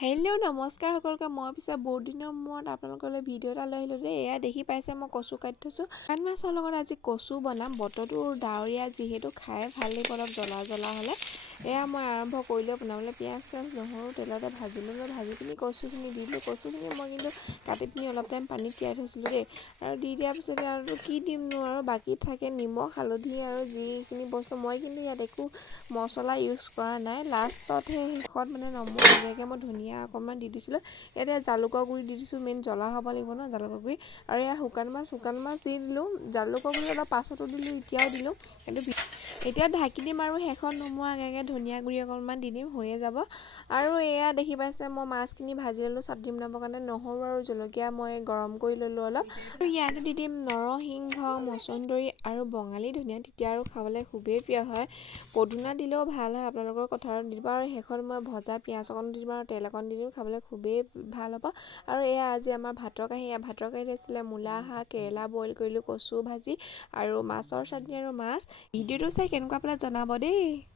Hello' নমস্কাৰ সকলোকে। মই পিছে বহুত দিনৰ মূৰত আপোনালোকলৈ ভিডিঅ' এটা লৈ আহিলোঁ দেই। এয়া দেখি পাইছে মই কচু কাটি থৈছোঁ। শুকান মাছৰ লগত আজি কচু বনাম। বতৰটো ডাৱৰীয়া যিহেতু খাই ভাল লাগিব অলপ জ্বলা জ্বলা হ'লে। এয়া মই আৰম্ভ কৰিলোঁ বনাবলৈ। পিঁয়াজ চিয়াজ নহৰু তেলতে ভাজি ল'লোঁ। ভাজি পিনি কচুখিনি দি দিলোঁ। কচুখিনি মই কিন্তু কাটি পিনি অলপ টাইম পানীত তিয়াই থৈছিলোঁ দেই। আৰু দি দিয়াৰ পিছতে আৰু কি দিমনো আৰু বাকী থাকে নিমখ হালধি আৰু যিখিনি বস্তু। মই কিন্তু ইয়াত একো মছলা ইউজ কৰা নাই। লাষ্টতহে শেষত মানে নমোৱাৰ আগে মই ধনিয়া অকণমান দি দিছিলোঁ। এতিয়া জালুকৰ গুড়ি দি দিছোঁ। মেইন জ্বলা হ'ব লাগিব ন জালুকৰ গুড়ি। আৰু এয়া শুকান মাছ দি দিলোঁ। জালুকৰ গুড়ি অলপ পাছতো দিলোঁ, এতিয়াও দিলোঁ। কিন্তু এতিয়া ঢাকি দিম আৰু শেষত নমোৱাৰ আগে ধনিয়া গুড়ি অকণমান দি দিম, হৈয়ে যাব। আৰু এয়া দেখি পাইছে মই মাছখিনি ভাজি ল'লোঁ চাটনি বনাবৰ কাৰণে। নহৰু আৰু জলকীয়া মই গৰম কৰি ল'লোঁ অলপ। আৰু ইয়াতে দি দিম নৰসিংহ, মচন্দৰী আৰু বঙালী ধনিয়া। তেতিয়া আৰু খাবলৈ খুবেই প্ৰিয় হয়। পদুনা দিলেও ভাল হয়, আপোনালোকৰ কথা দি দিব। আৰু শেষত মই ভজা পিঁয়াজ অকণ দি দিম আৰু তেল অকণ দি দিম। খাবলৈ খুবেই ভাল হ'ব। আৰু এয়া আজি আমাৰ ভাতৰ কাঁহীত আছিলে মূলা শাক, কেৰেলা বইল কৰিলোঁ, কচু ভাজি আৰু মাছৰ চাটনি আৰু মাছ। ভিডিঅ'টো চাই কেনেকুৱা পালে জনাব দেই।